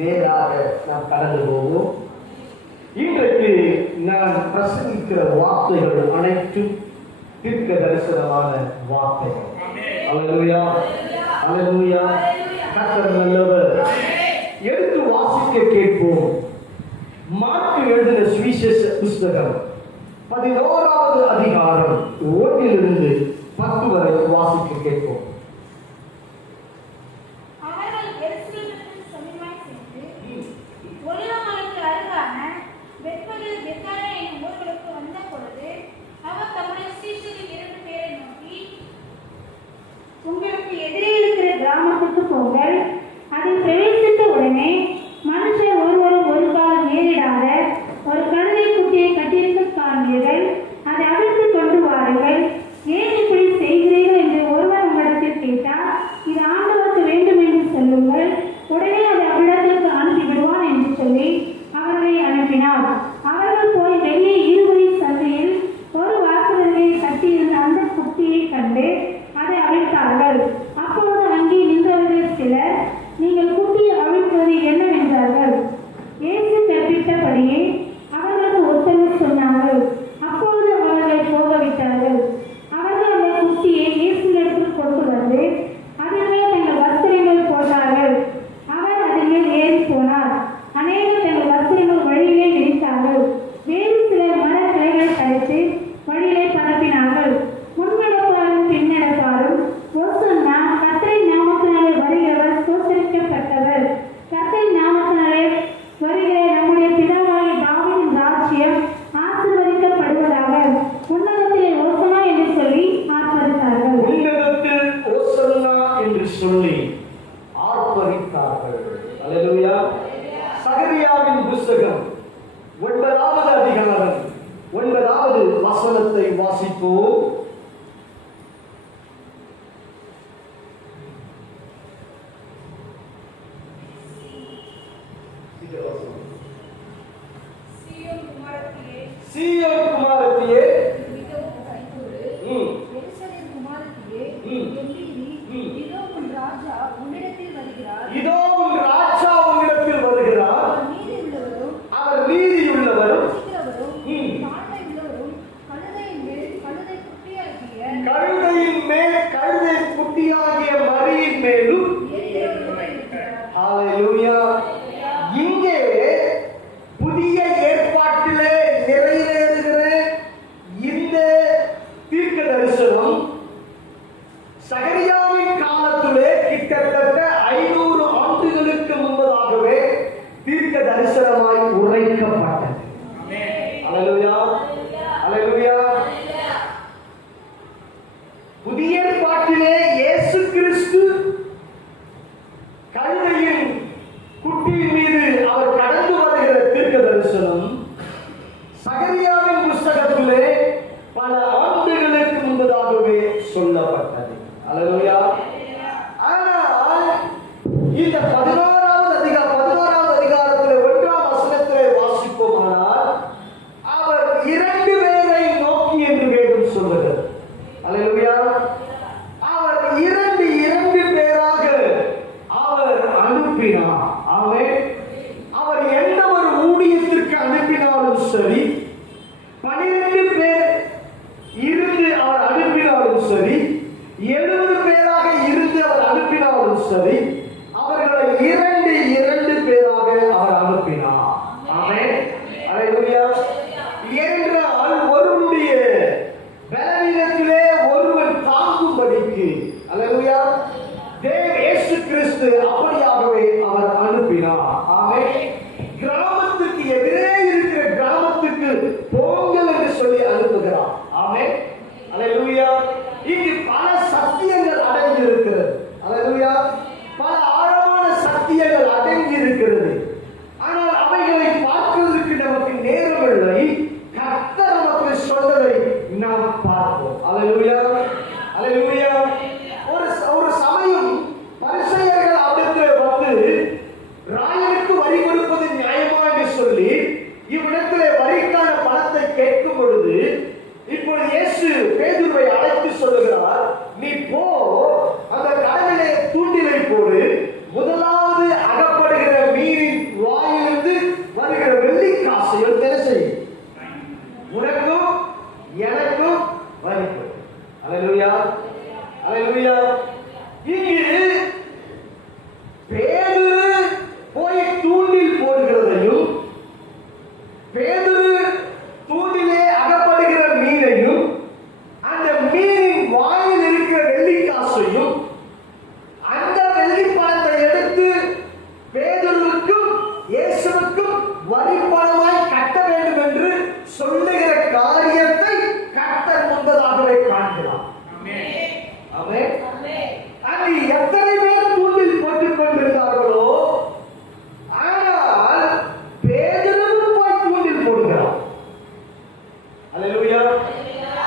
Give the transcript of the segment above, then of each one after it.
நேராக நாம் கடந்து போவோம். இன்றைக்கு நான் பிரசங்கிக்கிற வார்த்தைகள் அனைத்தும் தீர்க்க தரிசனமான வார்த்தைகள். அல்லேலூயா, அல்லேலூயா. கர்த்தர் நல்லவர். எடுத்து வாசிக்க கேட்போம். மார்க்கு எழுதின சுவிசேஷ புஸ்தகம் 11வது அதிகாரம் 1 to 10 வரை வாசிக்க கேட்போம். உங்களுக்கு எதிரே இருக்கிற கிராமத்துக்கு போங்கள். அதில் பிரவேசித்த உடனே மனுஷர் ஒருவரும் ஒரு கால் நேரிடாத ஒரு கழுதை குட்டியை கட்டியிருக்க காண்பீர்கள். அதை அவிழ்த்து கொண்டு வாருங்கள். ஏன் இப்படி செய்கிறீர்கள் என்று ஒருவர் உங்களிடத்தில் கேட்டால், இது ஆண்டவருக்கு வேண்டும் என்று சொல்லுங்கள். உடனே அதை அவ்விடத்திற்கு அனுப்பிவிடுவான் என்று சொல்லி அவர்களை அனுப்பினார். அவர்கள் போய் வெளியே இருவரி சந்தையில் ஒரு வாசலிலே கட்டியிருந்த அந்த குட்டியை கண்டு அதை அவிழ்த்தார்கள். அப்பொழுது அங்கே நின்றவர்கள் சிலர், நீங்கள் குட்டியை அவிழ்ப்பது என்னவென்றார்கள். இயேசு கற்பித்தபடியே அவர்களுக்கு உத்தரவு சொன்னார்கள். அப்பொழுது அவர்களை போகவிட்டார்கள். அவர்கள் அந்த குட்டியை இயேசுவிடத்தில் கொண்டு வந்து அதில் மேல் தங்கள் வஸ்திரங்கள் போட்டார்கள். அவர் அதில் மேல் ஏறி போனார். அநேகர் தங்கள் வஸ்திரங்கள் வழியிலே விரித்தார்கள். வேறு சிலர் மரக்கிளைகளை கரைத்து வழியிலே பரப்பினார்கள். முன்னடப்பாரும் பின்னடப்பாரும் ஒசன்னா, கர்த்தரின் நாமத்தினாலே வருகிறவர் சோதரிக்கப்பட்டவர், கர்த்தரின் நாமத்தினாலே வருகிற நம்முடைய பிதாவாகிய தாவீதின் ராஜ்யம் ஆசீர்வதிக்கப்படுவதாக, உன்னதத்திலே ஓசன்னா என்று சொல்லி ஆர்ப்பரித்தார்கள். உன்னதத்தில் ஓசன்னா என்று சொல்லி ஆர்ப்பரித்தார்கள். அல்லேலூயா. சகரியாவின் புஸ்தகம் 9வது அதிகாரம் 9வது வசனத்தை வாசிப்போம். சீயோன் குமாரத்தியே, இதோ உன் ராஜா உன்னிடத்தில் வருகிறார். அவர் நீதியுள்ளவரும் கழுதையின் மேல் கழுதை குட்டியாகிய மரியின் மேலும். ஹல்லேலூயா. இங்கே புதிய ஏற்பாட்டிலே நிறைவேறுகிற இந்த தீர்க்க தரிசனம் சகரியாவின் காலத்திலே கிட்டத்தட்ட 500 ஆண்டுகளுக்கு முன்பதாகவே தீர்க்க தரிசனமாய் உரைக்கப்பட்டது. அல்லேலூயா, அல்லேலூயா. புதிய ஏற்பாட்டிலே இயேசு கிறிஸ்து கழுதையின் குட்டியின் மீது அவர் கடந்து வருகிற தீர்க்க தரிசனம் சகரியாவின் புஸ்தகத்திலே பல ஆண்டுகளுக்கு முன்பதாகவே சொல்லப்பட்டது. அல்லேலூயா. ஆனால் இந்த 11வது அதிகாரத்திலே 1ஆம் வசனத்திலே வாசிப்போமானால் அவர் 2 பேரை நோக்கி என்று வேதம் சொல்லுகிறது. அல்லேலூயா. அவர் 2 பேராக அவர் அனுப்பினார். ஆமென். அவர் எந்த ஒரு ஊழியத்திற்கு அனுப்பினாலும் சரி, 12 பேர் இருந்து அவர் அனுப்பினாலும் சரி, 70 பேராக இருந்து அவர் அனுப்பினாலும் சரி, அவர்களை 2 பேராக அவர் அனுப்பினார். ஆமென். அல்லேலூயா. என்றால் ஒருவனுடைய பலவீனத்திலே ஒருவன் தாங்கும்படிக்கு, அல்லேலூயா, இயேசு கிறிஸ்து அப்படியாகவே அவர் அனுப்பினார். ஆமென். கிராமத்துக்கு எதிரே இருக்கிற கிராமத்துக்கு போங்கள் என்று சொல்லி அனுப்புகிறார். ஆமென். அல்லேலூயா. இங்கு பல சத்தியங்கள் அடைந்திருக்கிறது. அல்லேலூயா. அல்லேலூயா. இங்கு பேதுரு போய் தூண்டில் போடுகிறதையும், பேதுரு தூண்டிலே அகப்படுகிற மீனையும், அந்த மீனின் வாயில் இருக்கிற வெள்ளிக்காசையும், அந்த வெள்ளிப்பணத்தை எடுத்து பேதுருவுக்கும் இயேசுவுக்கும் வரிப்பணமாய் கட்ட வேண்டும் என்று சொல்லுகிற காரியத்தை கர்த்தர் முன்பதாகவே காண்கிறார். ஆமென். அங்கு எத்தனை பேர் தூண்டில் போட்டுக் கொண்டிருந்தார்களோ, ஆனால் பேதுருவும் போய் தூண்டில் போடுகிறார். அல்லேலூயா.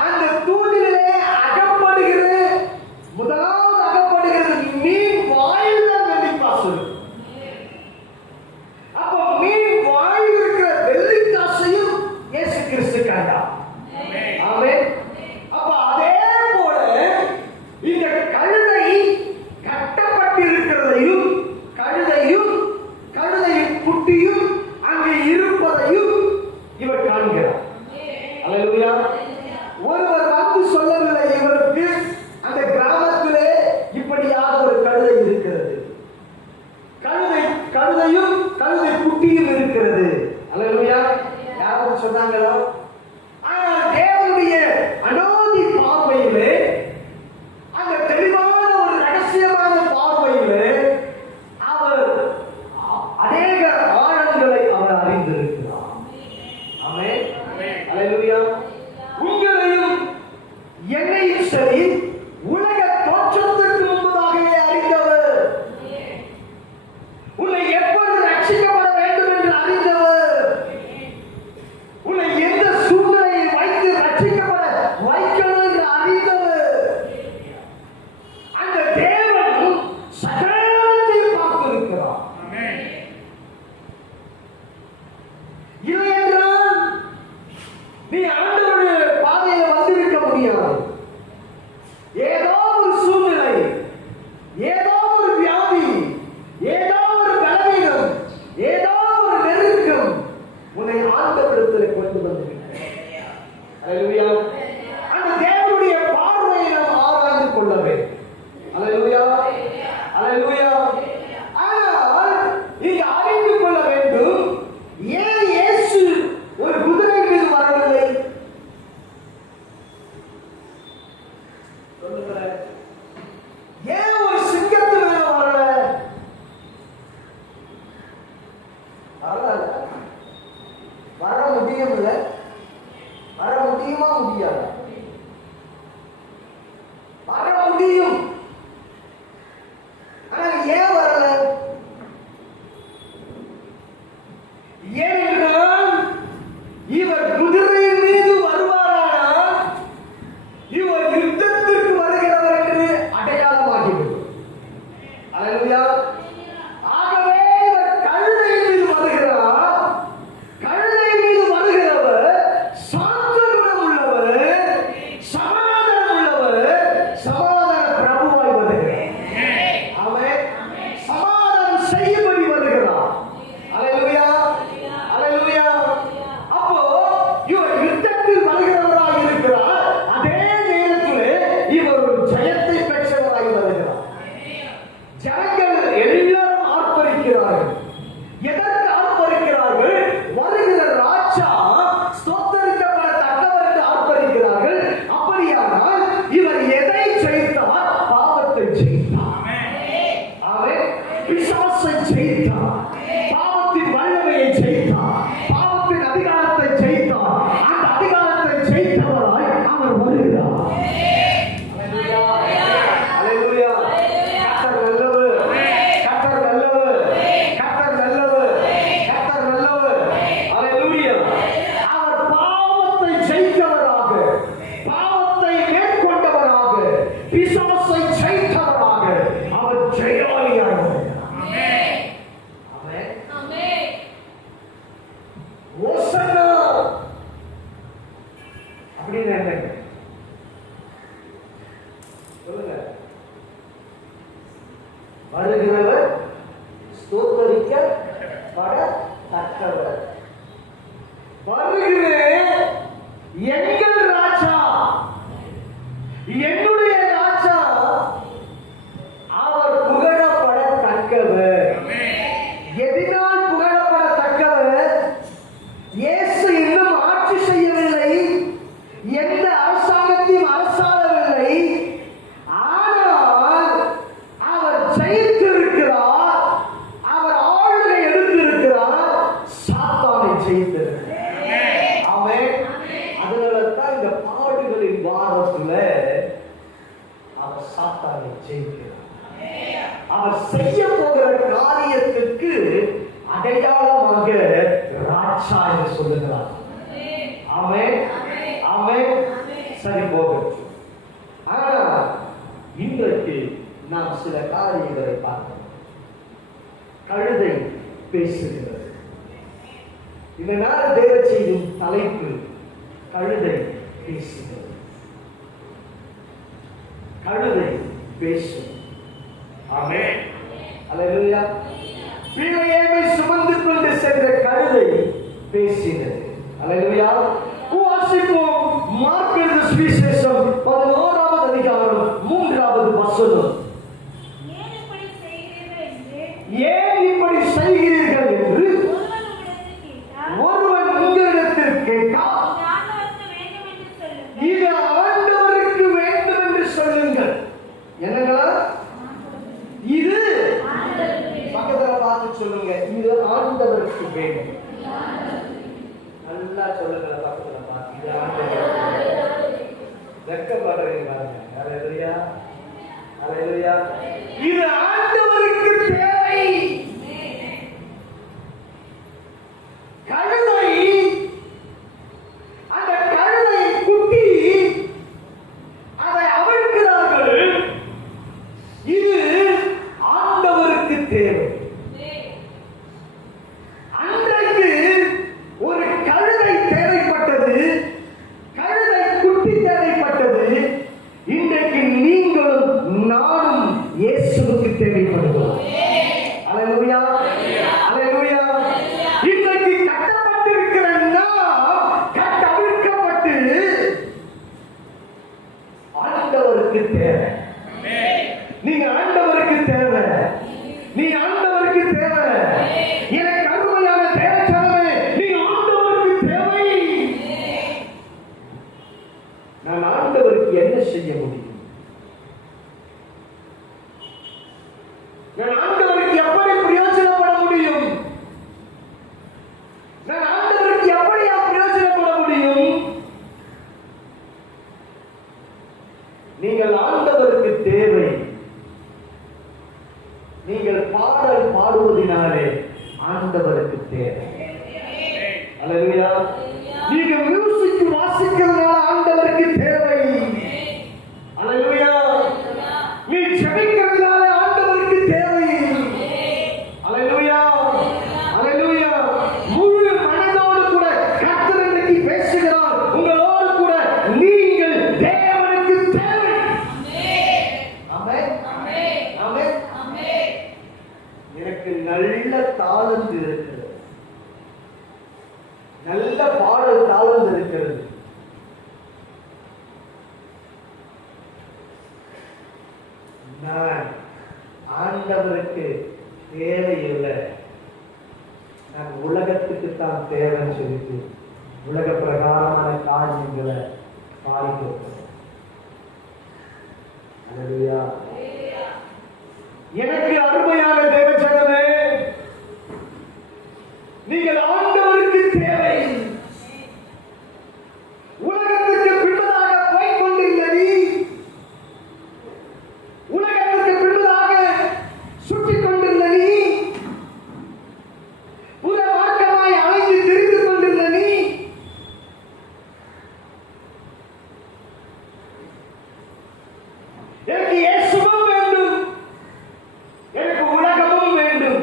அந்த தூண்டிலே அகப்படுகிற முதலாவது அகப்படுகிறது மீன் வாயில் தான் வெள்ளிக்காசு. அப்ப மீன் வாயில் இருக்கிற வெள்ளிக்காசையும் இயேசு கிறிஸ்து கண்டார். ஆமென். அப்ப அதே போல இந்த கழுதை கட்டப்பட்டிருக்கிறதையும், கழுதையின் குட்டியும் அங்கே இருப்பதையும் இவர் காண்கிறார். அல்லேலூயா. ஒருவர் வந்து சொல்லவில்லை இவருக்கு, அந்த கிராமத்திலே இப்படியாக ஒரு கழுதை இருக்கிறது, கழுதையும் கழுதை குட்டியும் இருக்கிறது. அல்லேலூயா. யாரும் சொன்னாங்களோ? ஆனால் தேவனுடைய அனாதி பார்வையிலே, அந்த தெளிவான ஒரு ரகசியமான பார்வையிலே அவர் அநேக ஆழங்களை அவர் அறிந்திருக்கிறார். ஆமென். அல்லேலூயா. உங்களையும் என்னையும் சரி உலக தோற்றத்திற்கு முன்பதாகவே அறிந்தவர், உன்னை எப்பொழுது ரட்சிக்கப்பட வேண்டும் என்று அறிந்தவர், உன்னை எந்த சூழ்நிலையை வைத்து ரட்சிக்கப்பட வைக்கணும் என்று அறிந்தவர். அந்த தேவன் சகலத்தையும் பார்த்திருக்கிறார். இல்லை என்றால் நீ ஆண்டவருடைய பாதையில வந்திருக்க முடியாது. ஏதோ ஒரு சூழ்நிலை, ஏதோ ஒரு வியாதி, ஏதோ ஒரு பலவீனம், ஏதோ ஒரு நெருக்கம் உன்னை ஆண்டவரிடத்தில் கொண்டு வந்திருக்கிறது. அல்லேலூயா. அந்த தேவனுடைய பார்வையை நாம் ஆராய்ந்து கொள்ள வேண்டும். அல்லேலூயா. அல்லேலூயா. ஆனால் இங்கு அறிந்து கொள்ள வேண்டும், ஏன் இயேசு ஒரு குதிரை மீது வரவில்லை? சொல்லுங்களேன். ஏன் ஒரு சிங்கத்து மேல வரல? வர முடியும்ல? வர முடியுமா? முடியாது. வர முடியும். ஆனால் ஏன் வரல? ஏனென்றால் இவர் குதிரை மீது வருவாரானால் இவர் யுத்தத்திற்கு வருகிறவர் என்று அடையாளமாகிவிடும். அல்லேலூயா. ஆகவே இவர் கழுதை மீது வருகிறார். கழுதை மீது வருகிறவர் சாந்த குணம் உள்ளவர், சமாதானம் உள்ளவர், சமாதான பிரபுவாய் வருகிறார். ஆமென். சமாதானம் செய்யும்படி வருகிறார். அல்லேலூயா. அல்லேலூயா. அப்போ இவர் யுத்தத்தில் வருகிறவராக இருக்கிறார். அதே நேரத்தில் இவர் ஒரு ஜெயத்தை பெற்றவராக வருகிறார். ஜனங்கள் எல்லாரும் ஆர்ப்பரிக்கிறார்கள். எதற்கு ஆர்ப்பரிக்கிறார்கள்? வருகிற ராஜா ஸ்தோத்தரிக்கப்படத்தக்கவர் என்று ஆர்ப்பரிக்கிறார்கள். அப்படியானால் இவர் எதை ஜெயித்தார்? பாவத்தை ஜெயித்தார். ஆமென். பிசாசை ஜெயித்தார். பாவத்தின் வல்லமையை ஜெயித்தார். பாவத்தின் அதிகாரத்தை ஜெயித்தார். அந்த அதிகாரத்தை ஜெயித்தவராய் அவர் வருகிறார். அல்லேலூயா. அல்லேலூயா. கர்த்தர் நல்லவர். கர்த்தர் நல்லவர். கர்த்தர் நல்லவர். கர்த்தர் நல்லவர். அல்லேலூயா. அவர் பாவத்தை ஜெயித்தவராக, பாவத்தை மேற்கொண்டவராக, பிசாசை ஜெயித்தவராக அவர் ஜெயவாளியாக வருகிறார். ஆமென். ஓசன்னா அப்படின்னு என்னங்க? சொல்லுங்க. வருகிறவர் ஸ்தோத்தரிக்கப்படத்தக்கவர். வருகிற எங்கள் ராஜா, என்னுடைய ராஜா அதை ஜெயிக்கிறார். அவர் செய்ய போகிற காரியத்திற்கு அடையாளமாக ராஜா என்று சொல்லுகிறார். ஆமென், ஆமென். சரி போகும். ஆனா இன்றைக்கு நாம் சில காரியங்களை பார்க்கிறோம். கழுதை பேசுகிறது. இந்த நாள் தேவ செய்யும் தலைப்பு கழுதை பேசுகிறது. கழுதை பேசும். ஆமென், அல்லேலூயா. பிள்ளையை சுமந்து கொண்டு சென்ற கழுதை பேசினது. அல்லேலூயா. வாசிப்போம் மார்க் எழுதின சுவிசேஷம் 11வது அதிகாரம் 3வது வசனம். ஏன் இப்படி செய்கிறீர்கள் என்று ஒருவன் உங்களிடத்தில் கேட்டால் இது ஆண்டவருக்கு வேண்டும் என்று சொல்லுங்கள். என்னங்களா? இது பக்கத்துல பார்த்து சொல்லுங்க. இது ஆண்டவருக்கு வேண்டும். நல்லா சொல்லுங்க. பக்கத்துல பார்த்து இது ஆண்டவருக்கு. வெட்கப்படுறீங்க பாருங்க. அல்லேலூயா, அல்லேலூயா. இது ஆண்டவருக்கு தேவை. கழுதை, அந்த கழுதை குட்டி அதை அவிழ்க்கிறார்கள். இது ஆண்டவருக்கு தேவை. அன்றைக்கு ஒரு கழுதை தேவைப்பட்டது, கழுதை குட்டி தேவைப்பட்டது. இன்றைக்கு நீங்களும் நானும் இயேசுவுக்கு தேவைப்படுகிறோம். அல்லேலூயா, அல்லேலூயா. இன்றைக்கு கட்டப்பட்டிருக்கிற நாம் கட்டவிழ்க்கப்பட்டு ஆண்டவருக்கு தேவை. நீங்க ஆண்டவருக்கு தேவை. நீ ஆண்டவருக்கு தேவை. எனக்கு அருமையான தேவச்சனமே, நீ ஆண்டவருக்கு தேவை. நான் ஆண்டவருக்கு என்ன செய்ய முடியும்? நான் ஆண்டவருக்கு எப்படி பிரயோஜனப்பட முடியும்? நான் ஆண்டவருக்கு எப்படியா பிரயோஜனப்பட முடியும்? நீங்கள் ஆண்டவருக்கு தேவை. நீங்கள் பாடல் பாடுவதினாலே ஆண்டவருக்கு தேவை. அல்லேலூயா. நீங்க மியூசிக் வாசிக்கிறதுனால ஆண்டவருக்கு தேவை. அல்லேலூயா. நீ ஜெபிக்கிறதுனால ஆண்டவருக்கு தேவை. அல்லேலூயா, அல்லேலூயா. முழு மனதோடு கூட கர்த்தர் இன்றைக்கு பேசுகிறார் உங்களோடு கூட. நீங்கள் தேவனுக்கு தேவை. ஆமென், ஆமென், ஆமென். எனக்கு நல்ல தாளந்து இருக்கிறது. நல்ல பாடல் தாளந்து இருக்கிறது. நான் ஆண்டவருக்கு தேவையில்லை. நான் உலகத்துக்கு தான் தேவைன்னு சொல்லிட்டு உலக பிரகாரமான காரியங்களை பாதிக்கிறேன். அல்லேலூயா. எனக்கு அருமையான தேவச்சனமே, நீங்கள் ஆண்டவருக்கு தேவை. உலகத்துக்கு பின்பதாக போய்க் கொண்டிருந்த நீ, உலகத்துக்கு பின்பதாக சுற்றிக் கொண்டிருந்த நீ, புற மார்க்கமாய் அலைந்து திரிந்து கொண்டிருந்த நீ, எனக்கு இயேசுவும் வேண்டும், எனக்கு உலகமும் வேண்டும்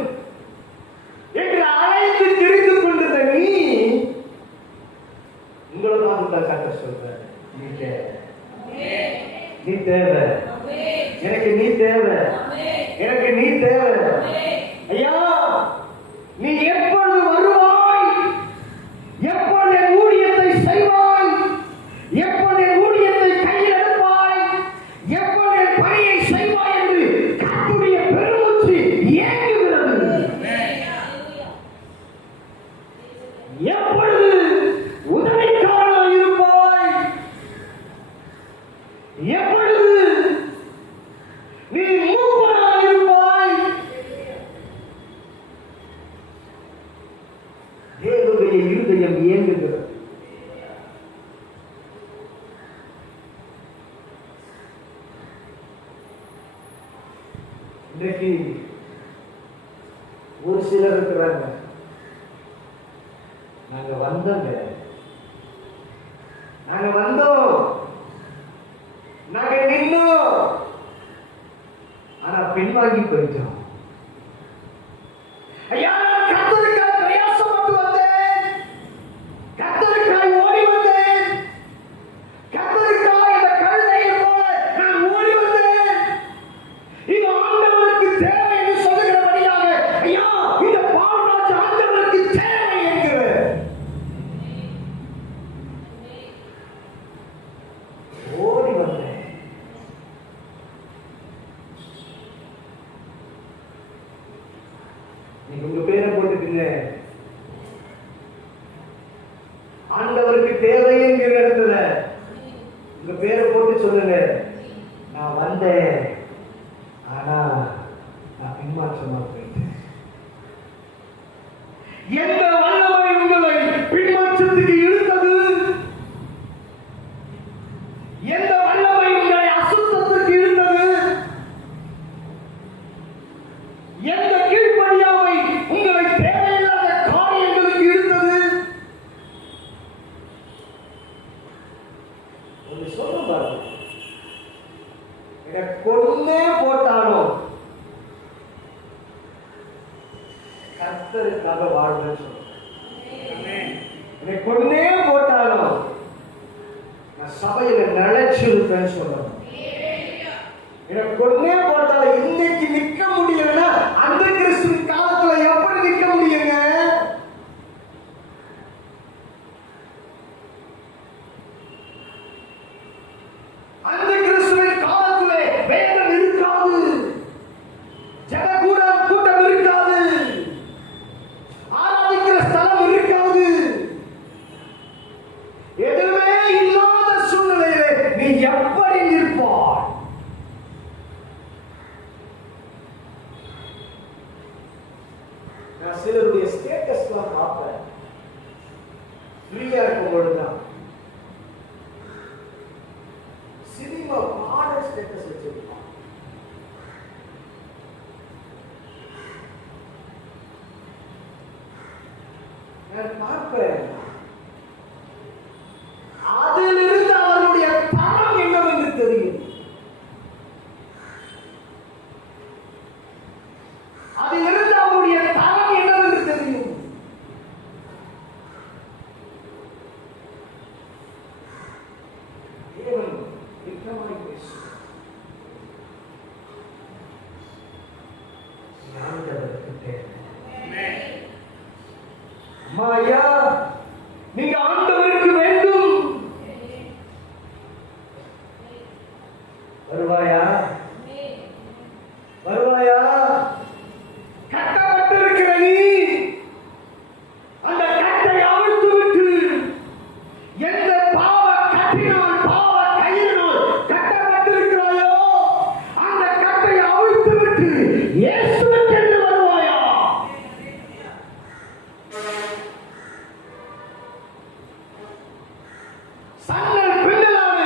என்று அழைத்து திரிந்து கொண்டிருந்த நீ, உங்களை பார்த்து தான் கத்த சொல்ற. நீ தேவை. நீ தேவை. எனக்கு நீ தேவை. எனக்கு நீ தேவை. ஐயா, நீ எப்பொழுது வருவாய்? எப்பொழுது என் ஊழியத்தை செய்வாய்? எப்பொழுது என் ஊழியத்தை கையில் எடுப்பாய்? எப்பொழுது என் பணியை செய்வாய் என்று கர்த்தருடைய பெருமூச்சு ஏங்குகிறது. எப்பொழுது உதவிக்காரனாய் இருப்பாய்? எப்பொழுது நீ மூப்பனாய் இருப்பாய்? இன்றைக்கு ஒரு சிலர் இருக்கிறாங்க, நாங்க வந்தோம், நாங்க நின்னோம், ஆனா பின்வாங்கி போயிட்டோம். ஐயா, கர்த்தருக்காய் பிரயாசப்பட்டு வந்தேன், கர்த்தருக்காய் ஓடி வந்தேன், கர்த்தருக்காய் இந்த கழுதையை போல நான் ஓடி வந்தேன். இது ஆண்டவருக்கு தேவை என்று சொல்லுகிறபடியாக, ஐயா, இந்த பாவராஜ் ஆண்டவருக்கு தேவை என்கிற ஓடி வந்தேன். நீங்க உங்க பேரை போட்டுக்கீங்க, ஆண்டவருக்கு தேவை என்கிற இடத்துல உங்க பேரை போட்டு சொல்லுங்க, நான் வந்தேன், ஆனா நான் பின்மாற்றமா போயிட்டேன். எந்த வல்லமை உங்களை பின்மாற்றத்துக்கு இழுத்தது? எந்த வல்லமை உங்களை அசுத்தத்துக்கு இழுத்தது? எந்த கீழ்ப்படியாமை உங்களை தேவையில்லாத காரியங்களுக்கு இழுத்தது? ஒன்று சொல்ல பாருங்க, எனக்கு கொன்னே போட்டாலும் கர்த்தருக்காக வாழ்வேன்னு சொல்றேன். என்னை கொன்னே போட்டாலும் நான் சபையில நிலைச்சிருப்பேன்னு சொல்றேன். எனக்கு கொன்னே போட்டாலும் இன்னைக்கு நிக்க முடியலன்னா அந்த கிறிஸ்துவின் காலத்துல எப்படி நிக்க முடியுங்க? அந்த கிறிஸ்துவின் காலத்திலே வேதம் இருக்காது, ஜனக்கூடம் கூட்டம் இருக்காது, ஆராதிக்கிற ஸ்தலம் இருக்காது. எதுவுமே இல்லாத சூழ்நிலையிலே நீ எப்படி நிற்பாய்? நான் சிலருடைய ஸ்டேட்டஸ்லாம் பார்ப்பேன், ஃப்ரீயா இருக்கும் பொழுதுதான். சினிமா பாடல் ஸ்டேட்டஸ் வச்சிருப்பான், நான் பார்ப்பேன். அதிலிருந்து அவருடைய தரம் என்னவென்று தெரியும். அதிலிருந்து அவருடைய தரம் என்னவென்று தெரியும். தேவன் விக்ரமாய் பேசுவார். ஆண்டவருக்கு தேவை. அம்மா, ஐயா, நீங்க ஆண்டவருக்கு வேண்டும். வருவாயா? வருவாயா? கட்டப்பட்டிருக்கிற நீ அந்த கட்டை அவிழ்த்து விட்டு, எந்த பாவ கட்டினால் பாவ கயிறினால் கட்டப்பட்டிருக்கிறாயோ அந்த கட்டை அவிழ்த்து விட்டு இயேசுவுக்கென்று வருவாயா? சன்னல் பின்னலான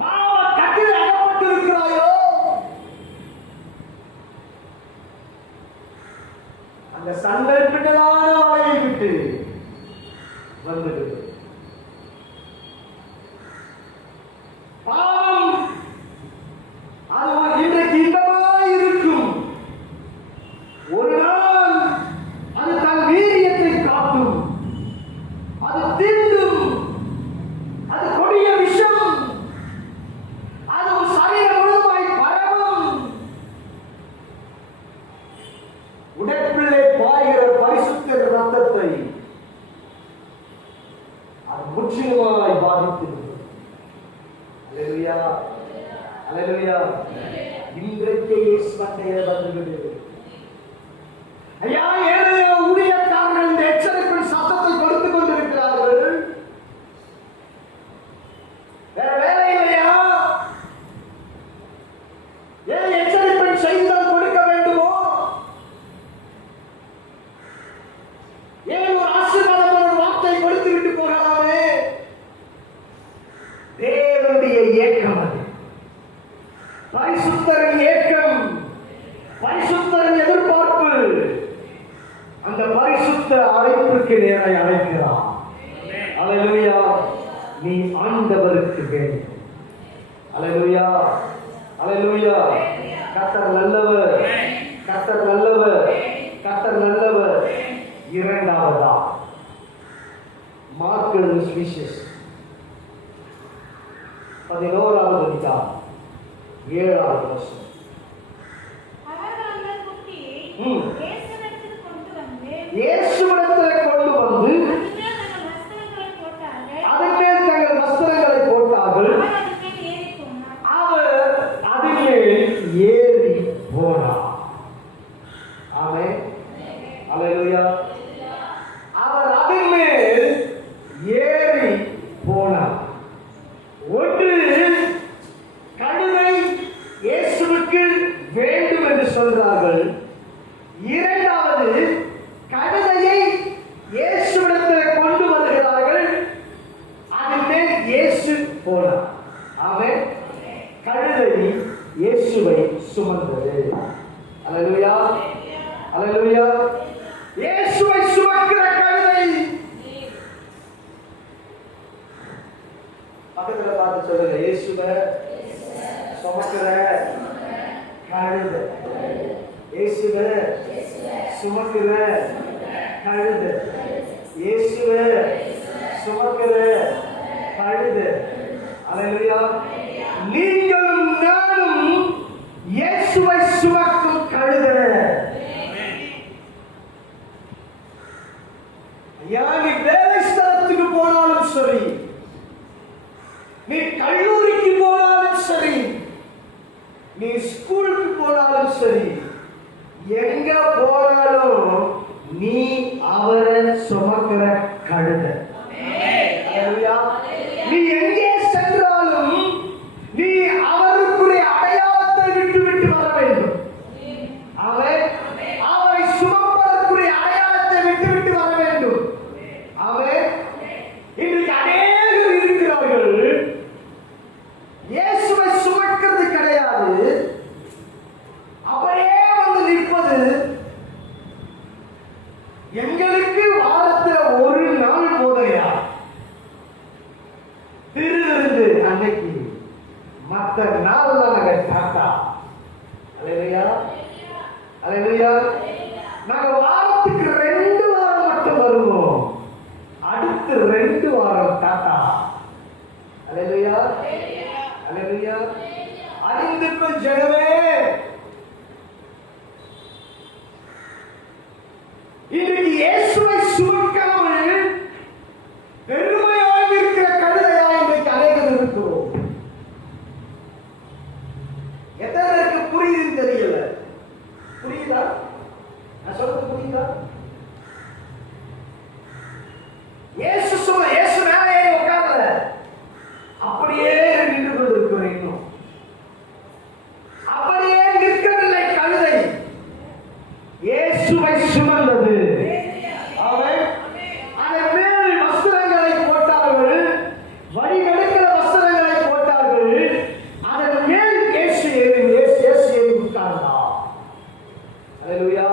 பாவ கட்டில் அகப்பட்டிருக்கிறாயோ அந்த சன்னல் பின்னலான வலையை விட்டு வந்துடு. பாவம் அது இன்றைக்கு இன்பமாய் இருக்கும். ஒரு நாள் அது தன் வீரியத்தை காட்டும், அது தீண்டும், அது கொடிய விஷம், அது ஒரு சரீரம் முழுவதுமாய் பரவும். உடற்குள்ளே பாய்கிற பரிசுத்த ரத்தத்தை அது முற்றிலுமாய் பாதித்து. அல்லேலூயா, அல்லேலூயா. இன்றைக்கு இயேசுவுடைய வந்துவிடு. ஐயா, ஏழைய ஊழியக்காரர்கள் இந்த எச்சரிப்பின் சத்தத்தை கொடுத்துக் கொண்டிருக்கிறார்கள். வேற வேலை இல்லையா? ஏன் எச்சரிப்பின் செய்திகள் கொடுக்க வேண்டுமோ? ஏன் ஒரு ஆசீர்வாதமான ஒரு வார்த்தை கொடுத்து விட்டு போகலாமே? தேவனுடைய ஏக்கம் அது, பரிசுத்தரின் ஏக்கம். பரிசுத்தரின் எதிர்பார்ப்பு அந்த பரிசுத்த அழைப்புக்கு நேராய் அழைக்கிறார். அல்லேலூயா. நீ ஆண்டவருக்கு வேண்டும். அல்லேலூயா. அல்லேலூயா. கர்த்தர் நல்லவர், கர்த்தர் நல்லவர், கர்த்தர் நல்லவர். இரண்டாவதா மார்க் எழுதின சுவிசேஷம் 11வது அதிகாரம் 7வது வசனம். அவர்கள் அந்த குட்டியை இயேசுவிடத்தில் கொண்டு வந்து அதன் மேல் தங்கள் வஸ்திரங்களை போட்டார்கள். அவர் அதன் மேல் ஏறி போனார். ஆமென். அல்லேலூயா. அவர் அதன் மேல் ஏறி போனார். ஒன்று, கழுதை இயேசுவுக்கு வேண்டும் என்று சொல்றார்கள். இரண்டாவது, கழுதையை இயேசுவிடத்தில் கொண்டு வருகிறார்கள். அதன் மேல் இயேசு போனார். ஆமென். கழுதை இயேசுவை சுமந்தது. அல்லேலூயா. அல்லேலூயா. இயேசுவை சுமக்கிற கழுதை. பக்கத்துல பார்த்து சொல்லுங்க, இயேசுவை சுமக்கிற கழுதை. இயேசுவை சுமக்கிற கழுதை. இயேசுவை சுமக்கிற கழுதை. அல்லேலூயா. நீங்களும் நானும் இயேசுவை சுமக்கும் கழுதை. ஐயா, நீ வேலை ஸ்தலத்துக்கு போனாலும் சரி, நீ கல்லூரிக்கு போனாலும் சரி, நீ ஸ்கூலுக்கு போனாலும் சரி, எங்க போனாலும் நீ அவரை சுமக்கிற கழுதை. அல்லேலூயா. நீ எங்கே சென்றாலும் நீ அவருக்குரிய அடையாளத்தை விட்டு விட்டு வர வேண்டும். அவரை சுமப்பதற்குரிய அடையாளத்தை விட்டு விட்டு வர வேண்டும். இன்றைக்கு அநேகர் இருக்கிறார்கள், இயேசுவை சுமக்கிறது கிடையாது, அப்படியே வந்து நிற்பது. எங்களுக்கு வாரத்தில் ஒரு நாள் போதையா திருவிருந்து அன்னைக்கு, மற்ற நாள் நாங்க தாத்தா. அல்லேலூயா. அல்லேலூயா. நாங்க வாரத்துக்கு 2 வாரம் மட்டும் வருவோம், அடுத்து 2 வாரம் தாத்தா. அல்லேலூயா. அல்லேலூயா. அறிந்திருக்கும் ஜனமே, இன்றைக்கு இயேசுவை சுமக்காமல் பெருமையாக இருக்கிற கழுதையா இன்றைக்கு அநேகர் இருக்கிறோம். எத்தனை பேருக்கு புரியுதுன்னு தெரியல. புரியுதா? நான் சொல்றது புரியுதா? இயேசு மேலே ஏறி உட்கார்ல, அப்படியே நின்று கொண்டிருக்கிறோம். இன்னும் அப்படியே நிற்கவில்லை கழுதை, இயேசுவை சுமந்தது. ஆமென். அதன் மேல் வஸ்திரங்களை போட்டார்கள், வடிவெடுக்கிற வஸ்திரங்களை போட்டார்கள். அதன் மேல் இயேசு ஏறி உட்கார்ந்தார். அல்லேலூயா.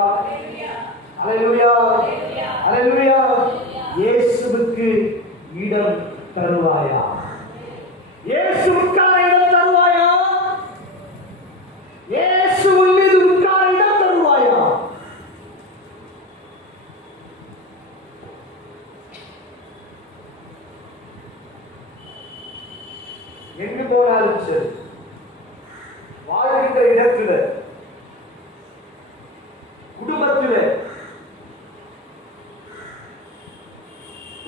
அல்லேலூயா. அல்லேலூயா. இயேசுவுக்கு இடம் தருவாயா? இயேசு உட்கார இடம் தருவாயா? இயேசு மீது உட்கார இடம் தருவாயா? எங்கு போனாலும் சரி, வாழ்கின்ற இடத்துல, குடும்பத்தில்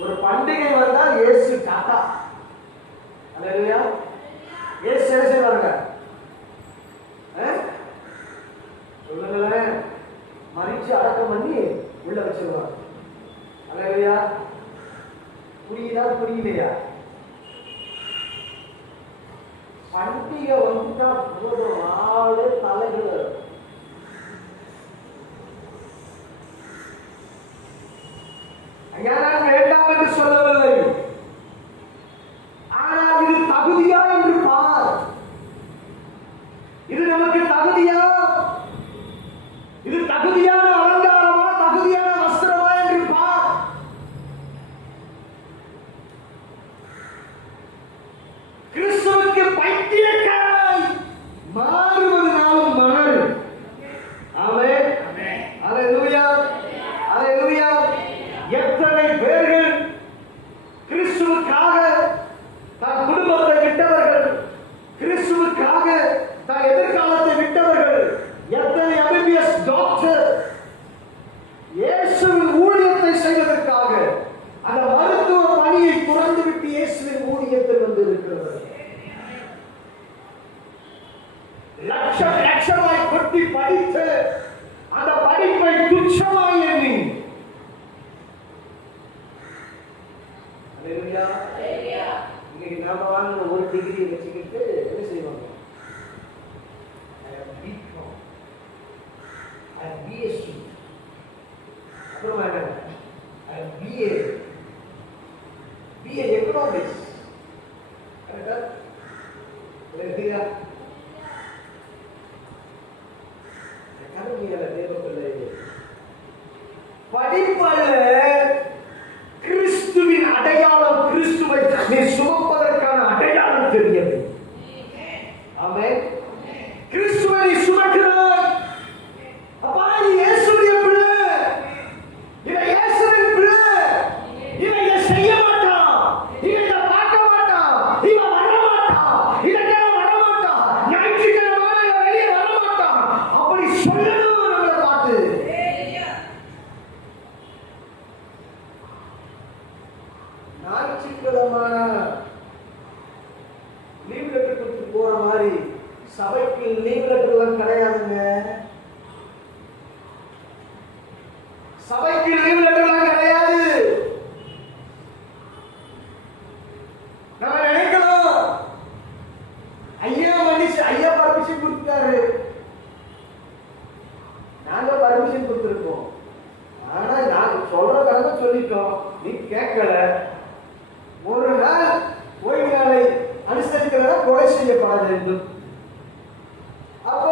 ஒரு பண்டிகை வந்தால் இயேசு தாத்தா. அல்லேலூயா. இயேசு என்ன செய்வாங்க? சொல்லுங்களேன். மறிச்சு அடக்கம் பண்ணி உள்ள வச்சிருவாங்க. அல்லேலூயா. புரியுதா? புரியலையா? பண்டிகை வந்துட்டா போதும், ஆளே தலைகள். ஐயா, நான் வேண்டாம் என்று சொல்லவில்லை, ஆனால் இது தகுதியா என்று பார். இது நமக்கு தகுதியா? டாக்டர் இயேசுவின் ஊழியத்தை செய்வதற்காக அந்த மருத்துவ பணியை துறந்துவிட்டு இயேசுவின் ஊழியத்தில் வந்து இருக்கிறவர். லட்சம் லட்சமாய் கொட்டி படித்து அந்த படிப்பை துச்சமாய் எண்ணி இன்னைக்கு நாம வாங்கின ஒரு டிகிரி வச்சுக்கிட்டு என்ன செய்வாங்க? அப்புறம் BA எக்கனாமிக்ஸ் படிப்பல்ல கிறிஸ்துவின் அடையாளம். கிறிஸ்துவை நீ சுமப்பதற்கான அடையாளம் தெரியது. ஆமென். கிறிஸ்துவை நீ சுமக்கிறாய். அப்பா நீ இயேசுவின் பிள்ளை. இவன் இயேசுவின் பிள்ளை. இவன் இதை செய்ய மாட்டான். இவன் இதை பார்க்க மாட்டான். இவன் வர மாட்டான். இதற்காக வர மாட்டான். ஞாயிற்றுக்கிழமை இவன் வெளியே வர மாட்டான். அப்படி சொல்லணும் நம்மளை பார்த்து. ஞாயிற்றுக்கிழமை லீவ் லெட்டர் கொடுத்து போற மாதிரி சபைக்கு லீவ் லெட்டர்லாம் கிடையாதுங்க. சபைக்கு லீவ் லெட்டர்லாம் கிடையாது. நம்ம நினைக்கலாம் ஐயா மனுஷ ஐயா பர்மிஷன் கொடுத்தாரு, நாங்க பர்மிஷன் கொடுத்துருக்கோம். ஆனா நாங்க சொல்ற கணக்கு சொல்லிட்டோம், நீ கேட்கல. ஒரு நாள் ஓய்வு நாளை அனுசரிக்கிறதா கொலை செய்யப்பட வேண்டும். அப்போ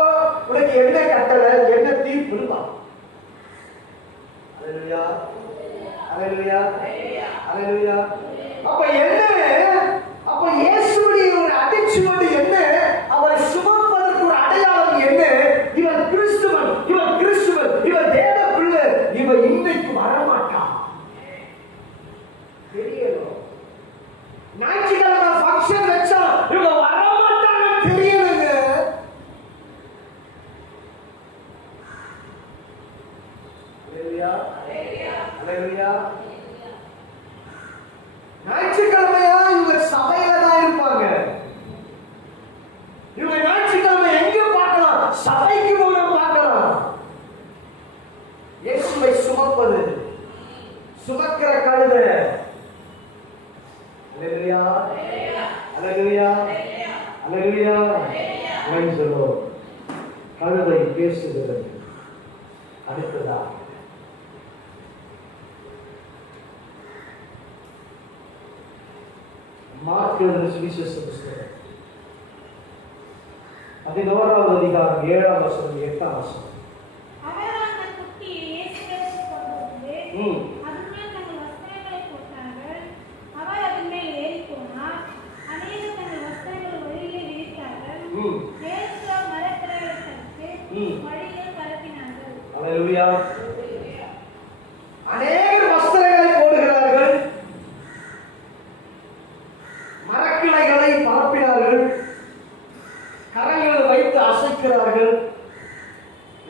உனக்கு என்ன கட்டளை, என்ன தீர்ப்பு தான்? அல்லேலூயா, அல்லேலூயா, அல்லேலூயா. அப்ப என்ன? அப்ப இயேசுவுடைய ஒரு அடிச்சுவடு என்ன? அவரை சுமப்பதற்கு ஒரு அடையாளம் என்ன? இவன் கிறிஸ்துவன், இவன் கிறிஸ்துவன், இவன் தேவ பிள்ளை, இவன் இன்னைக்கு வரமாட்டான். தெரியணும். ஞாயிற்றுக்கிழமை ஃபங்க்ஷன் வச்சா இவங்க வரமாட்டாங்க தெரியணுங்க. அல்லேலூயா, அல்லேலூயா. ஞாயிற்றுக்கிழமையா இவங்க சபையில தான் இருப்பாங்க. இவங்க ஞாயிற்றுக்கிழமை எங்க பார்க்கலாம்? சபைக்கு போன பார்க்கலாம். இயேசுவை சுமப்பது, சுமக்கிற கழுதை. அல்லேலூயா, அல்லேலூயா, அல்லேலூயா. சொல்லுவோம் கழுதை பேசுகிறது. அடுத்ததா மார்க்கு சுவிசேஷ புத்தகம் 11வது அதிகாரம் 7ஆம் வசனம் 8ஆம் வசனம். அவர் அந்த குட்டியை இயேசுவிடம் கொண்டு வந்து அதன்மேல் தங்கள் வஸ்திரங்களை போட்டார்கள். அவர் அதன் மேல் ஏறிப் போனார். அநேகர் தங்கள் வஸ்திரங்களை வழியிலே விரித்தார்கள். இயேசு மரக்கிளைகளை தடுத்து வழியில் பரப்பினார்கள். அல்லேலூயா. அநேகர் வஸ்திரங்களை போடுகிறார்கள், மரக்கிளைகளை பரப்பினார்கள், கரங்களை வைத்து அசைக்கிறார்கள்.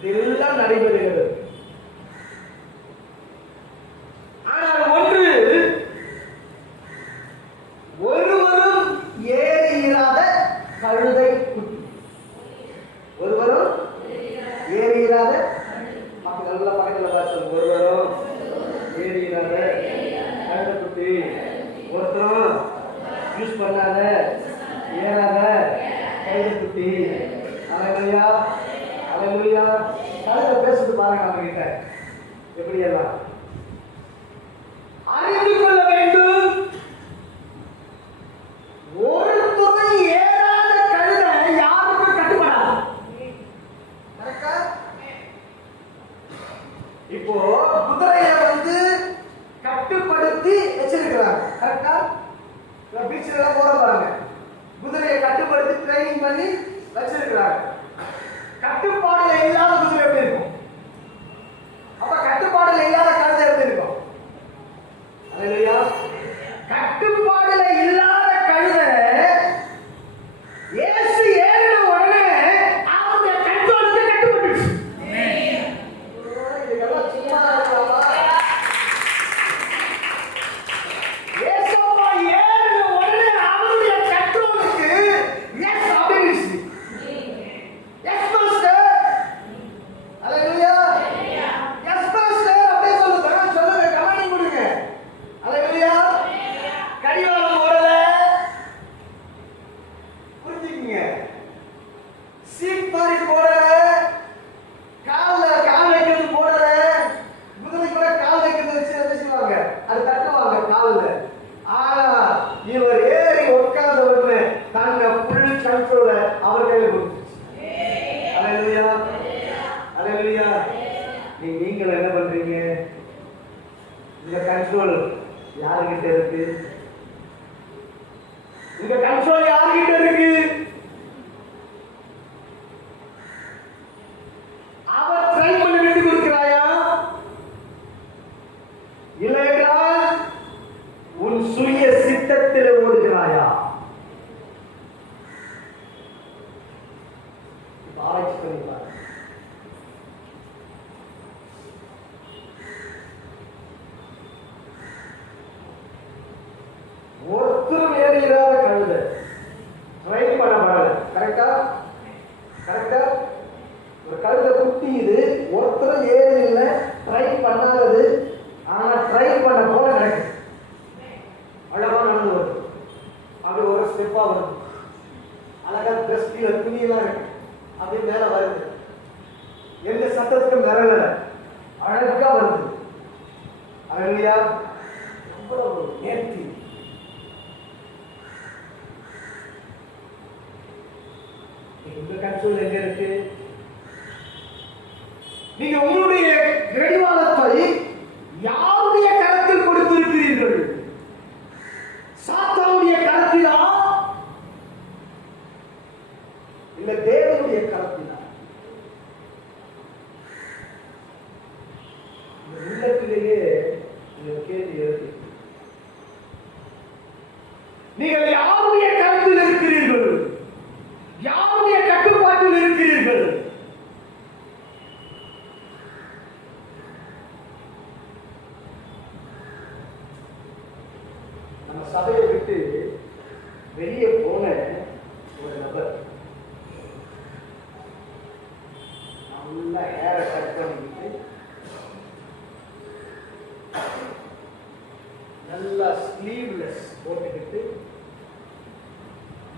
இதெல்லாம் நடைபெறுகிறது. ஆனால் ஒருவரும் ஏறியிராத கழுதை குட்டி. ஒருவரும் ஏறியிராத, நல்ல பக்கத்தில் பார்த்து, ஒருவரும் ஏறியிராத கழுதை குட்டி. ஒருத்தரும் யூஸ் பண்ணாத ஏறாத கழுதை குட்டி. அல்லேலூயா, அல்லேலூயா. கழுதை பேசுறது பாருங்க அவங்க கிட்ட எப்படி எல்லாம் அறிந்து கொள்ள வேண்டும். ஒருத்தரும் ஏறாத கழுதை யாருக்கும் கட்டுப்படாது. கரெக்டா? இப்போ குதிரையை வந்து கட்டுப்படுத்தி வச்சிருக்கிறாங்க. கரெக்டா? பீச்சில் எல்லாம் போற பாருங்க, குதிரையை கட்டுப்படுத்தி ட்ரைனிங் பண்ணி வச்சிருக்கிறாங்க. கட்டுப்பாடுல இல்லாத குதிரை எப்படி இருக்கும்? அப்ப கட்டுப்பாடுல இல்லாத கழுதை எப்படி இருக்கும்? அல்லேலூயா. கட்டுப்பாடுல இல்லாத கழுதை இயேசு ஏறின உடனே அவருடைய கண்ட்ரோலுக்கு கட்டுப்பட்டுச்சு. நீங்கள் என்ன பண்றீங்க? இந்த கண்ட்ரோல் யாருகிட்ட இருக்கு? இந்த கண்ட்ரோல் யாருகிட்ட இருக்கு? அவர் ட்ரை பண்ணி விட்டு கொடுக்கிறாயா? இல்லை என்றால் உன் சுய சித்தத்தில் ஓடுகிறாயா? ஆராய்ச்சி பண்ணிப்பார். ஒருத்தரும் ஏறிடாத கழுதை ட்ரை பண்ணப்படல. கரெக்டா? கரெக்டா? ஒரு கழுதை குட்டி, இது ஒருத்தரும் ஏறி இல்லை, ட்ரை பண்ணாதது. ஆனா ட்ரை பண்ண போல நடக்குது. அழகா நடந்து வருது. அது ஒரு ஸ்டெப்பா வருது. அழகா ட்ரெஸ் கீழே துணியெல்லாம் இருக்கு, அப்படியே மேல வருது. எந்த சத்தத்துக்கும் நிறவில அழகா வருது. அழகியா எவ்வளவு நேர்த்தி. இந்த கண்ட்ரோல் எங்க இருக்கு? நீங்க உங்களுடைய கடிவாளத்தை யாருடைய கரத்தில் கொடுத்திருக்கிறீர்கள்? சாத்தானுடைய கரத்திலா இல்ல தேவனுடைய கரத்திலா? இந்த உள்ளத்திலேயே கேள்வி இருக்கு. நீங்கள் யாருடைய கரத்தில் இருக்கிறீர்கள்? யாருடைய கட்டுப்பாட்டில் இருக்கிறீர்கள்? நம்ம சபையை விட்டு வெளியே போன ஒரு நபர் நல்ல ஹேரை கட் பண்ணிக்கிட்டு நல்லா ஸ்லீவ்லெஸ் போட்டுக்கிட்டு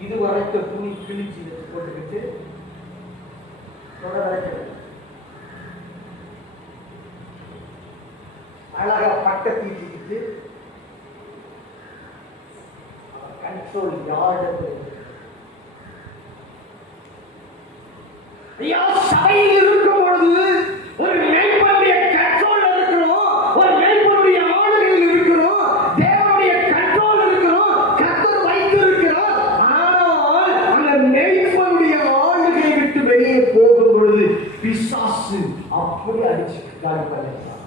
இதுவரைக்கும் துணி கிழிச்சு வச்சு போட்டுக்கிட்டு அழகா பட்டை தீட்டிக்கிட்டு கண்ட்ரோல் யாரிடத்தில் இருக்கு? ஐயா, சபையில் இருக்கும் பொழுது ஒரு மேய்ப்பனுடைய கண்ட்ரோல் இருக்கணும், ஒரு மேய்ப்பனுடைய ஆளுகையில் இருக்கணும், தேவனுடைய கண்ட்ரோல் இருக்கணும், கர்த்தர் வைத்திருக்கிறார். ஆனால் அந்த மேய்ப்பனுடைய ஆளுகை விட்டு வெளியே போகும் பொழுது பிசாசு அப்படி அடிச்சு காலி பண்ணிட்டான்.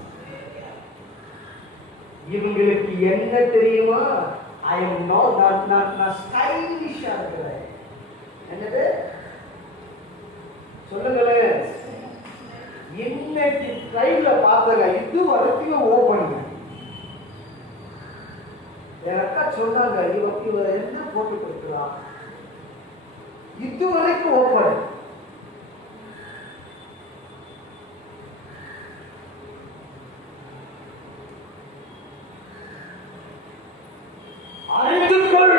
இவங்களுக்கு என்ன தெரியுமா? I am not stylish ஆகிறேன். என்னது சொல்லுங்களேன். இன்னைக்கு ட்ரைல பார்த்தங்க, இது வரைக்கும் ஓபன். என் அக்கா சொன்னாங்க, இவர் என்ன போட்டு கொடுக்கிறா, இது வரைக்கும் ஓபன். அறிந்துகொள்,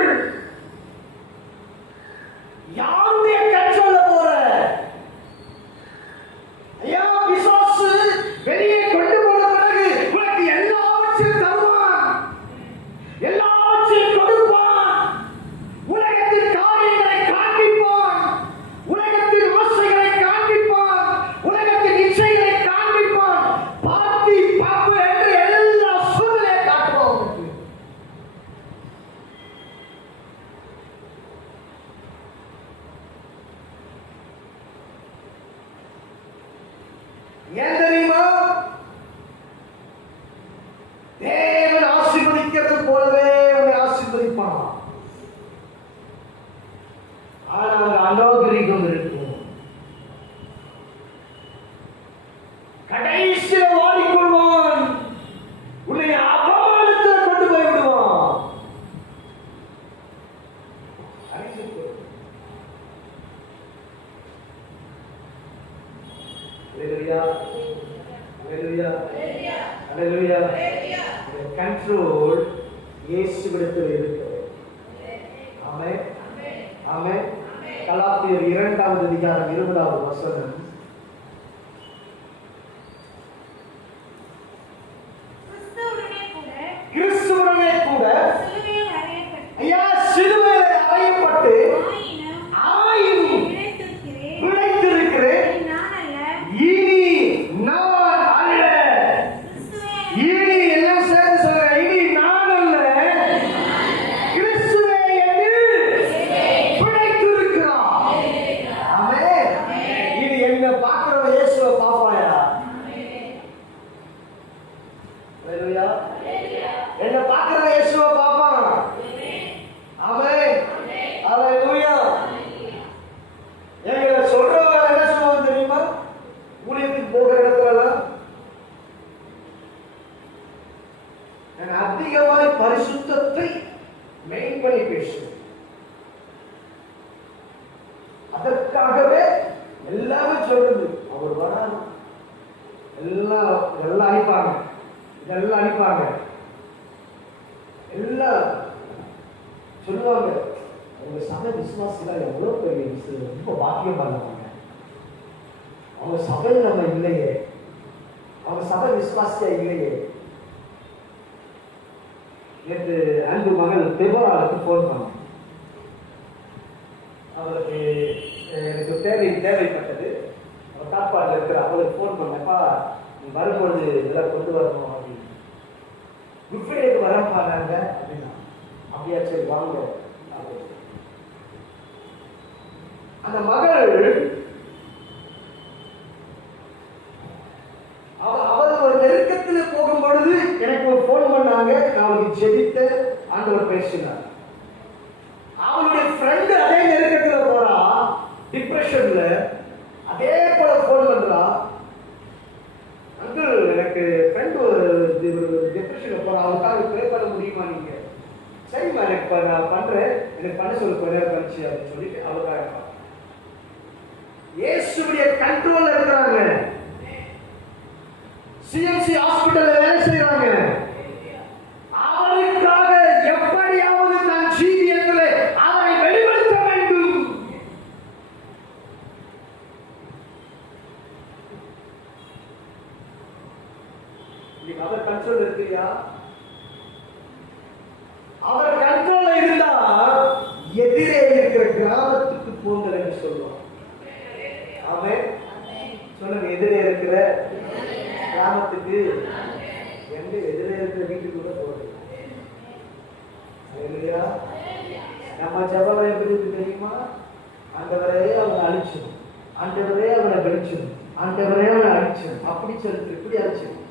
யாருடைய கண்ட்ரோல்ல போற? ஐயா, பிசாசு வெளியே கொண்டு போன பிறகு உனக்கு எல்லாவற்றையும் தருவான், எல்லாவற்றையும் கொடுப்பான், உலகத்தின் காரியங்களை காண்பிப்பான், உலகத்தின் ஆசைகளை காண்பிப்பான், உலகத்தின் இச்சைகளை காண்பிப்பான். பாத்தி பாப்பு என்று எல்லா சூழ்நிலையை காட்டுவான். ஏன் தெரியுமா? தேவன் ஆசீர்வதிக்கிறது போலவே உன்னை ஆசீர்வதிப்பான். ஆனால் அநாகரிகம் இருக்கும். கடைசியில் வாடிக்கொள்வான், உன்னை அபமானத்தில் கொண்டு போய் விடுவான். கண்ட்ரோல் இயேசுவிடத்தில் இருக்கிறது. ஆமென், ஆமென். கலாத்தியர் 2வது அதிகாரம் 20வது வசனம். கிறிஸ்துவுடனே கூட ஐயா சிலுவையில் அறையப்பட்டு ஆயினும் பிழைத்திருக்கிறேன், இனி நான் அல்ல இதெல்லாம் அனுப்பாங்க. எல்லாம் சொல்லுவாங்க, உங்க சபை விசுவாசிகள் எவ்வளவு பெரிய ரொம்ப பாக்கியம் பண்ணுவாங்க. அவங்க சபையில் நம்ம இல்லையே, அவங்க சபை விசுவாசியா இல்லையே. நேற்று அன்பு மகள் தெபோராவுக்கு போன் பண்ணேன். அவருக்கு எனக்கு தேவைப்பட்டது. அவர் காப்பாட்டில் இருக்கிற அவளுக்கு போன் பண்ணப்பா, நீ வரும்பொழுது இதெல்லாம் கொண்டு வரணும் அப்படின்னு. குட் ஃப்ரைடேக்கு வரப்பா நாங்க அப்படின்னா, அப்படியா சரி வாங்க. அந்த மகள் அவர் ஒரு நெருக்கத்தில் போகும் பொழுது எனக்கு ஒரு போன் பண்ணாங்க. அவளுக்கு ஜெபித்த ஆண்டவர் பேசினார். அவளுடைய ஃப்ரெண்டு அதே நெருக்கத்தில் போறா, டிப்ரெஷன்ல. அதே போல போன் பண்றா, அங்கிள் எனக்கு ஃப்ரெண்ட் ஒரு டிப்ரெஷன்ல போறா, அவருக்காக ப்ரே பண்ண முடியுமா நீங்க? சரிம்மா, எனக்கு நான் பண்றேன், எனக்கு பண்ண சொல்லி கொஞ்ச நேரம் கழிச்சு அப்படின்னு சொல்லிட்டு அவருக்காக இயேசுவுடைய கண்ட்ரோல்ல இருக்கிறாங்க. சிஎம்சி ஹாஸ்பிட்டல்ல வேலை செய்யறாங்க. அவருக்காக எப்படியாவது நான் ஜீவியத்திலே அவரை வெளிப்படுத்த வேண்டும். இன்னைக்கு அவர் கண்ட்ரோல் இருக்கிறியா? அவர் கண்ட்ரோல்ல இருந்தா எதிரே இருக்கிற கிராமத்துக்கு போங்கள் என்று சொல்லுவார். ஆமென். சொல்லுங்க, எதிரே இருக்கிற கிராமத்துக்கு, எங்க எதிரே இருக்கிற வீட்டுக்கு கூட போறது. நம்ம ஜெபம் எப்படி இருக்கு தெரியுமா? ஆண்டவரே அவனை அழிச்சிடும், ஆண்டவரே அவனை வெளிச்சிடும், ஆண்டவரே அவனை அழிச்சிடும், அப்படி சொல்லிட்டு இப்படி அழிச்சிடும்.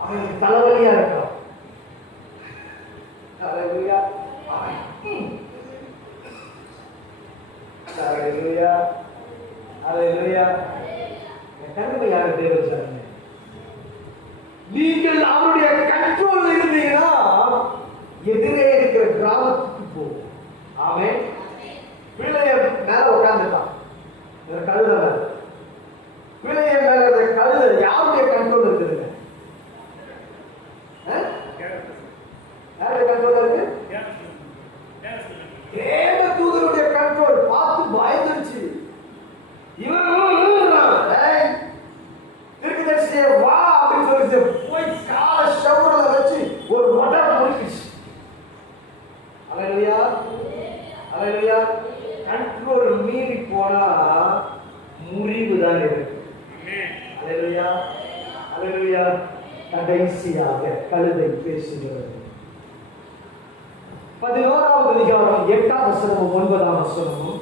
அவனுக்கு தலைவலியா இருக்கான். ஹல்லேலூயா, ஹல்லேலூயா, ஹல்லேலூயா. கருமையாக தேவன் சொன்னேன். நீங்கள் அவருடைய கண்ட்ரோல் இருந்தீங்கன்னா எதிரே இருக்கிற கிராமத்துக்கு போகும். ஆமென். பிள்ளைய மேல உட்கார்ந்துட்டான், கழுத மேல. பிள்ளைய மேல கழுத யாருடைய கண்ட்ரோல் இருக்குதுங்க? யாருடைய கண்ட்ரோல் இருக்கு? தேவ தூதருடைய கண்ட்ரோல். பார்த்து பயந்துருச்சு. இவன் திருக்கதர்சியே வா அப்படின்னு சொல்லிட்டு போய் கால ஷவர்ல வச்சு ஒரு மொட்டை முடிச்சு. அல்லேலூயா, அல்லேலூயா. கண்ட்ரோல் மீறி போனா முறிவு தான் இருக்கு. அல்லேலூயா, அல்லேலூயா. கடைசியாக கழுதை பேசுகிறது. 11ஆவது அதிகாரம் 8ஆம் வசனமும் 9ஆம் வசனமும்.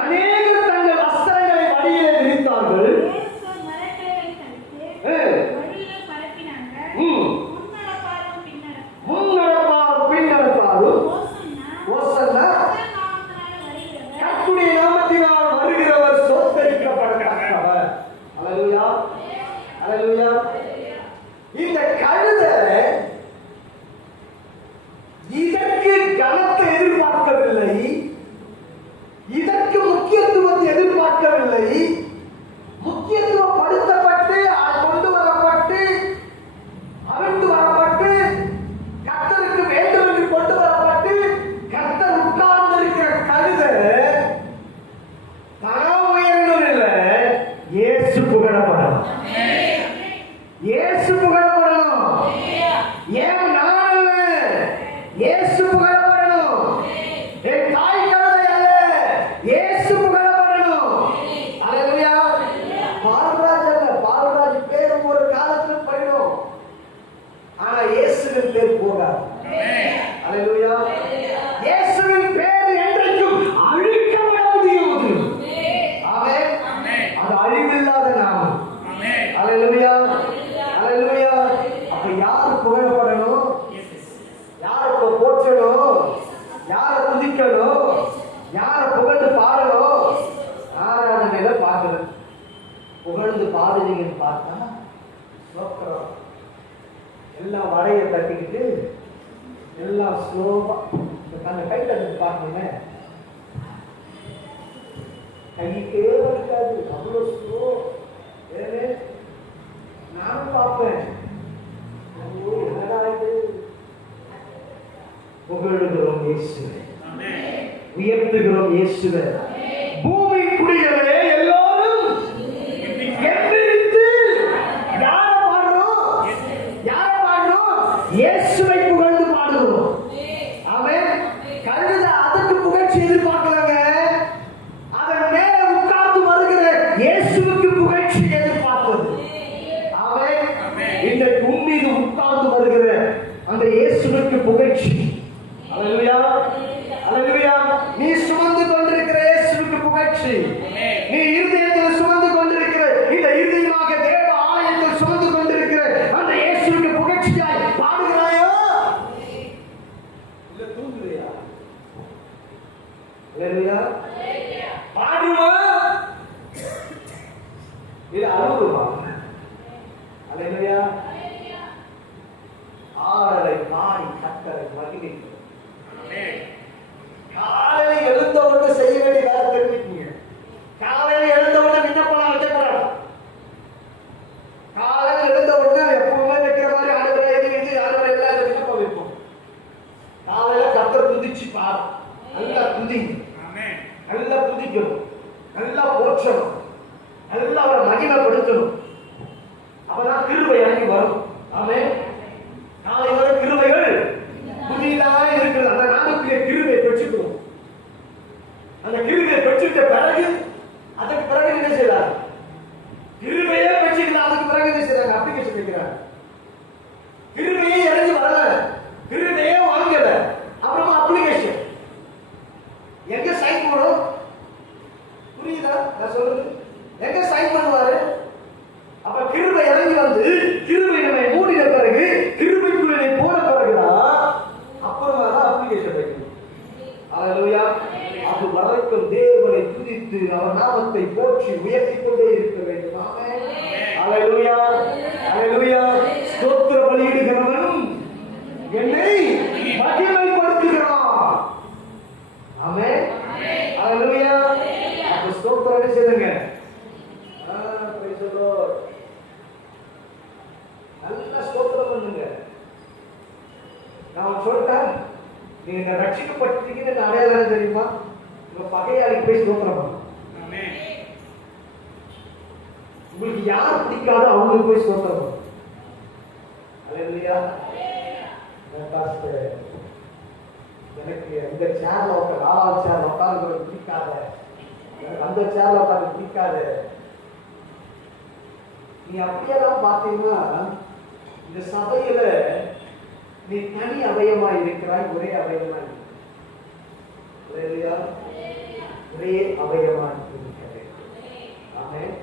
அநேகர் தங்கள் வஸ்திரங்களை வழியிலே விரித்தார்கள். முன்னடப்பார் பின்னடப்பாரும் ஓசன்னா கர்த்தருடைய நாமத்தினால் வருகிறவர் சோத்தரிக்கப்படத்தக்கவர். அல்லேலூயா, அல்லேலூயா. இந்த கழுதை இதற்கு கனத்தை எதிர்பார்க்கவில்லை, இதற்கு முக்கியத்துவத்தை எதிர்பார்க்கவில்லை. முக்கியத்துவப்படுத்தப்பட்டு கொண்டு வரப்பட்டு அவிழ்த்து வரப்பட்டு கர்த்தருக்கு வேண்டும் என்று கொண்டு வரப்பட்டு கர்த்தர் உட்கார்ந்து இருக்கிற கழுதை தான் உயர்ந்தது இல்லை, இயேசு புகழப்படணும். இயேசு புகழப்படணும். ஏன் நான் அல்ல, இயேசு புகழப்படணும். என் தாய் கழுதை அல்ல, இயேசு புகழப்படணும். அல்லேலூயா. பால்ராஜ் அல்ல, பால்ராஜ் பேரும் ஒரு காலத்தில் போயிடும், ஆனா இயேசுவின் பேர் போகாது. அல்லேலூயா. இயேசுவின் பேர் என்றைக்கும் அழிக்கப்பட முடியாது. ஆமென். அது அழிவில்லாத நாமம். அல்லேலூயா, அல்லேலூயா. அப்ப யார் புகழப்படணும்? யாரை போற்றணும்? யாரை துதிக்கணும்? யாரை புகழ்ந்து பாடணும்? ஆராதனையில பார்க்கணும். புகழ்ந்து பாடுறீங்கன்னு பார்த்தா சோக்கரம் எல்லாம் வடையை தட்டிக்கிட்டு எல்லாம் ஸ்லோவா அந்த கையில் எடுத்து பார்க்கணுங்க, கைக்கே இருக்காது, அவ்வளோ ஸ்லோ. நானும் பார்ப்பேன். என்னடா இது? புகழுகிறோம் இயேசுவே, உயர்த்துகிறோம் இயேசுவே. பூமி குடிகளே எல்லாரும் எந்திரித்து யாரை பாடுறோம்? யாரை பாடுறோம்? இயேசுவை புகழ்ந்து பாடுகிறோம். ஆமென். கழுத அதுக்கு புகழ்ச்சி எதிர்பார்க்கலங்க. அதன் மேலே உட்கார்ந்து வருகிற இயேசுவுக்கு புகழ்ச்சி எதிர்பார்ப்பது. ஆமென். இன்றைக்கு உம்மீது உட்கார்ந்து வருகிற அந்த இயேசுவுக்கு புகழ்ச்சி. அல்லேலூயா, அல்லேலூயா. நீ சுமந்து கொண்டிருக்கிற இயேசுவுக்கு புகழ்ச்சி. நீ இருதயத்தில் சுமந்து கொண்டிருக்கிற இந்த இருதயமாக தேவ ஆலயத்தில் சுமந்து கொண்டிருக்கிற அந்த இயேசுவுக்கு புகழ்ச்சியாய் பாடுகிறாயோ இல்ல தூங்குறியா? அல்லேலூயா. பாடுவா இல்ல அழுவா? அல்லேலூயா. ஆறரை பாடி கர்த்தரை மகிழ்கிறோம். காலையில் எழுந்த உடனே செய்ய வேண்டிய வேலை தெரிஞ்சுக்கீங்க. காலையில் எழுந்த உடனே விண்ணப்பம் வைக்கக்கூடாது. காலையில் எழுந்த உடனே எப்பவுமே வைக்கிற மாதிரி ஆடுகிற ஆடுகிற எல்லாம் விண்ணப்பம் வைப்போம். காலையில கர்த்தர் துதிச்சு பாரு, நல்லா துதிங்க, நல்லா துதிக்கணும், நல்லா போற்றணும், நல்லா அவரை மகிமைப்படுத்தணும். அப்பதான் கிருபை இறங்கி வரும். ஆமென். நாளை வரை கிருபைகள் புதிதாக இருக்கிறது. அந்த நாமத்திலே கிருபை பெற்றுக்கிறோம். அந்த கிருபையை பெற்றுட்ட பிறகு அதுக்கு பிறகு என்ன செய்யறாங்க? கிருபையே பெற்றுக்கலாம். அதுக்கு பிறகு என்ன செய்யறாங்க? அப்ளிகேஷன் வைக்கிறாங்க. கிருபையே இறங்கி வரல, கிருபையே வாங்கல, அப்புறமா அப்ளிகேஷன் எங்க சைன் போடும்? புரியுதா நான் சொல்றது? எங்க சைன் பண்ணுவாரு? அப்ப கிருபை இறங்கி வந்து கிருபை நம்மை மூடின பிறகு, கிருபைக்குள்ளே போன பிறகுதான் அப்புறமா தான் அப்ளிகேஷன் வைக்கணும். அல்லேலூயா. அது வரைக்கும் தேவனை துதித்து அவர் நாமத்தை போற்றி உயர்த்திக் கொண்டே இருக்க வேண்டும். ஆமென். அல்லேலூயா, அல்லேலூயா. ஸ்தோத்திர பலியிடுகிறவன் என்னை மகிமைப்படுத்துகிறான். ஆமென். அல்லேலூயா. அப்ப ஸ்தோத்திரம் செய்யுங்க. praise the Lord. நல்ல ஸ்தோத்திரம் பண்ணுங்க. நான் சொல்றேன், நீங்க ரட்சிக்கப்பட்டீங்கன்னு அடையாளம் தெரியுமா? உங்க பகையாளிக்கு போய் ஸ்தோத்திரம் பண்ணுங்க. உங்களுக்கு யார் பிடிக்காதோ அவங்களுக்கு போய் ஸ்தோத்திரம் பண்ணுங்க. அல்லேலூயா. எனக்கு இந்த சேர்ல உட்கார், 4வது சேர்ல உட்கார்ந்து பிடிக்காத, எனக்கு அந்த சேர்ல உட்கார்ந்து பிடிக்காத. நீ அப்படியெல்லாம் பார்த்தீங்கன்னா இந்த சபையில நீ தனி அவயமா இருக்கிறாய், ஒரே அவயமா இல்லையா? ஒரே அவயமா இருக்கிறது. ஆமென்.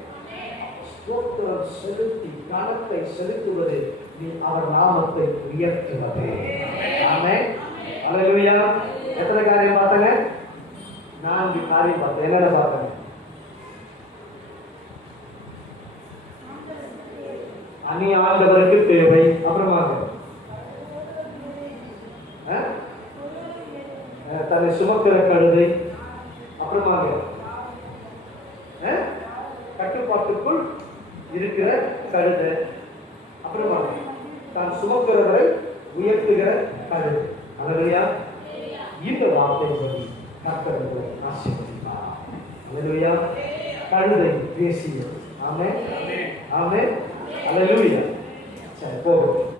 ஸ்தோத்திரம் செலுத்தி கனத்தை செலுத்துவது நீ அவர் நாமத்தை உயர்த்துவது. ஆமென். அல்லேலூயா. எத்தனை காரியம் பார்த்தங்க? 4 காரியம் பார்த்தேன். என்னென்ன பார்த்தங்க? அணி ஆண்டவருக்கு தேவை. அப்புறமாக தன்னை சுமக்கிற கழுதை. அப்புறமாக கட்டுப்பாட்டுக்குள் இருக்கிற கழுதை. அப்புறமாக தான் சுமக்கிறவரை உயர்த்துகிற கழுதை. அல்லேலூயா. இந்த வார்த்தை சொல்லி கர்த்தர் ஆசீர்வதிப்பார். அல்லேலூயா. கழுதை பேசியது. ஆமென், ஆமென், அல்லேலூயா. சரி போகும்.